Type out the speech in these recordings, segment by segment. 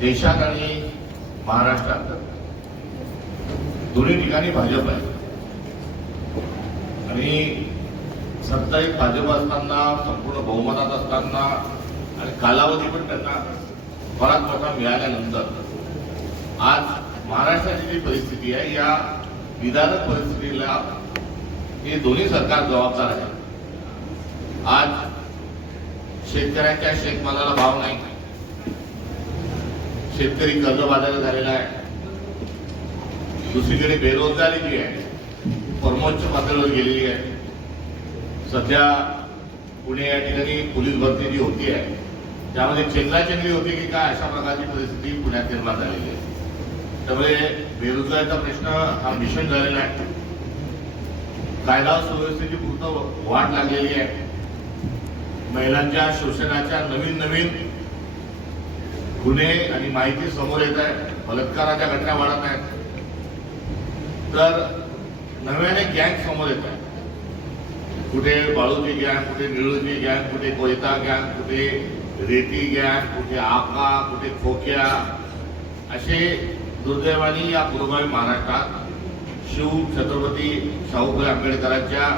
देशात आणि महाराष्ट्रात दोन्ही ठिकाणी भाजप आहे. आणि सत्ताही भाजप असताना संपूर्ण बहुमतात असताना आणि कालावधी पण त्यांना बराच मोठा मिळाल्यानंतर आज महाराष्ट्राची जी परिस्थिती आहे या विधानक परिस्थितीला हे दोन्ही सरकार जबाबदार आहे आज शेतकऱ्यांच्या शेतमालाला भाव नाही. शेतकरी कर्जबाजारी झालेला आहे. दुसरीकडे बेरोजगारी जी आहे. परमोच्च पातळीवर गेलेली आहे. सध्या पुणे या ठिकाणी पोलीस भरती जी होती आहे. त्यामध्ये चेंगराचेंगरी होती की काय अशा प्रकारची परिस्थिती पुण्यात निर्माण झालेली आहे. त्यामुळे बेरोजगारीचा प्रश्न हा मिशन झालेला आहे. कायदा सुव्यवस्थेची पूर्ण वाढ लागलेली आहे. महिलांच्या शोषणाच्या नवीन नवीन गुन्हे आणि माहिती समोर येत आहे बलात्काराच्या घटना वाढत आहेत. तर नव्याने गँग समोर येत आहे. कुठे बाळूची गँग कुठे निळूची गँग कुठे कोयता गँग कुठे रेती गँग कुठे आका कुठे खोक्या असे दुर्दैवानी या पूर्वभावी महाराष्ट्रात शिव छत्रपती शाहूभाई आंबेडकरांच्या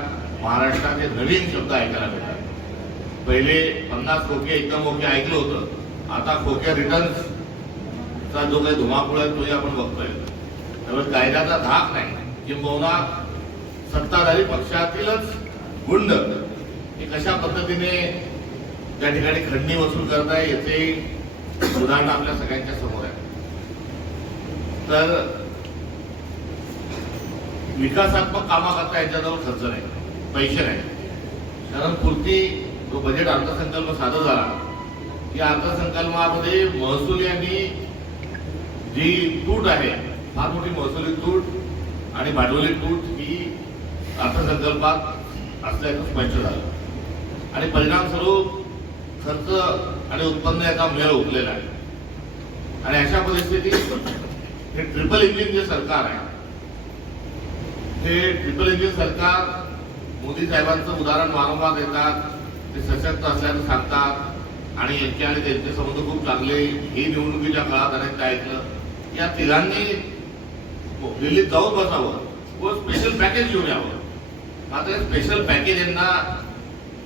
महाराष्ट्रात हे नवीन शब्द ऐकायला मिळतात. पहिले पन्नास खोके एकदम ओके ऐकलं होतं. आता खोके रिटर्न्सचा जो काही धुमाकूळ आहे तोही आपण बघतोय. त्यामुळे कायद्याचा धाक नाही. किंबहुना सत्ताधारी पक्षातीलच गुंड हे कशा पद्धतीने त्या ठिकाणी खंडणी वसूल करताय याचे उदाहरण आपल्या सगळ्यांच्या समोर आहे. तर विकासात्मक कामाकरता याच्याजवळ खर्च नाही पैसे नाही. कारण पुरती जो बजेट अर्थसंकल्प सादर झाला या अर्थसंकल्पामध्ये महसुली आणि जी तूट आहे फार मोठी महसुली तूट आणि भांडवली तूट ही अर्थसंकल्पात असल्याचं स्पष्ट झालं. आणि परिणामस्वरूप खर्च आणि उत्पन्न याचा मेळ उठलेला आहे. आणि अशा परिस्थितीत हे ट्रिपल इंजिन जे सरकार आहे हे ट्रिपल इंजिन सरकार मोदी साहेबांचं उदाहरण वारंवार देतात ते सशक्त असल्याचं सांगतात आणि यांचे आणि त्यांचे संबंध खूप चांगले ही निवडणुकीच्या काळात अनेकदा ऐकलं या तिघांनी दिल्लीत जाऊन बसावं व स्पेशल पॅकेज घेऊन यावं. मात्र स्पेशल पॅकेज यांना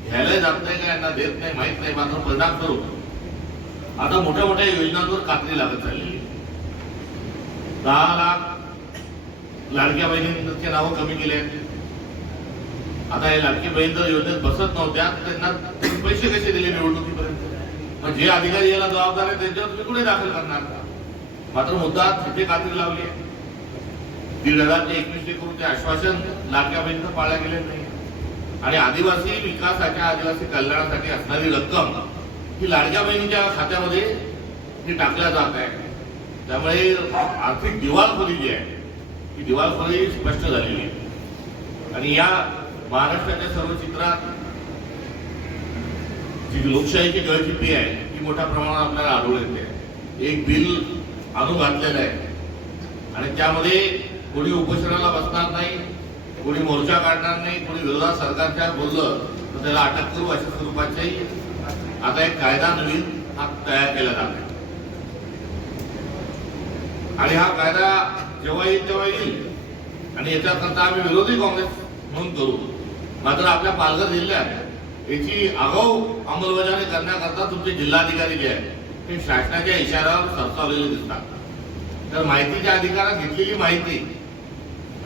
घ्यायला जात नाही का? यांना देत नाही माहीत नाही मात्र परिणाम करू आता मोठ्या मोठ्या योजनांवर कात्री लागत चाललेली. दहा लाख लाडक्या बहिणींचे नावं कमी केले. आहेत आता हे लाडकी बहीण जर योजनेत बसत नव्हत्या तर त्यांना पैसे कसे दिले निवडणुकीपर्यंत? म्हणजे मग जे अधिकारी याला जबाबदार आहे त्यांच्यावर तुम्ही कुठे दाखल करणार मात्र मुद्दा तिथे कात्री लावली आहे. दीड हजार ते एकवीस करून ते आश्वासन लाडक्या पाळल्या गेले नाही. आणि आदिवासी विकासाच्या आदिवासी कल्याणासाठी असणारी रक्कम ही लाडक्या बहिणीच्या खात्यामध्ये ही टाकल्या जात आहे. त्यामुळे आर्थिक दिवाळखोरी जी आहे ही दिवाळखोरी स्पष्ट झालेली आहे. आणि या महाराष्ट्राच्या सर्व चित्रात जी लोकशाहीची गळचिपी आहे ती मोठ्या प्रमाणात आपल्याला आढळून येते. एक बिल आणून घातलेलं आहे. आणि त्यामध्ये कोणी उपोषणाला बसणार नाही कोणी मोर्चा काढणार नाही कोणी विरोधात सरकारच्या बोललं तर त्याला अटक करू अशा स्वरूपाचाही आता एक कायदा नवीन हा तयार केला जात आहे. आणि हा कायदा जेव्हा येईल तेव्हा येईल आणि याच्याकरता आम्ही विरोधी काँग्रेस म्हणून करू. मात्र आपल्या पालघर जिल्ह्यात याची आगाऊ अंमलबजावणी करण्याकरता तुमचे जिल्हाधिकारी जे आहेत ते शासनाच्या इशाऱ्यावर सरसावलेले दिसतात. तर माहितीच्या अधिकारात घेतलेली माहिती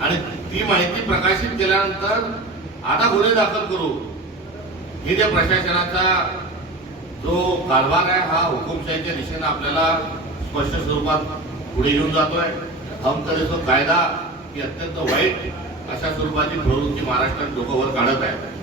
आणि ती माहिती प्रकाशित केल्यानंतर आता गुन्हे दाखल करू. हे जे प्रशासनाचा जो कारभार आहे हा हुकुमशाहीच्या दिशेनं आपल्याला स्पष्ट स्वरूपात पुढे घेऊन जातोय. हम करे कायदा ही अत्यंत वाईट अशा स्वरूपाची प्रवृत्ती महाराष्ट्रात लोक काढत आहे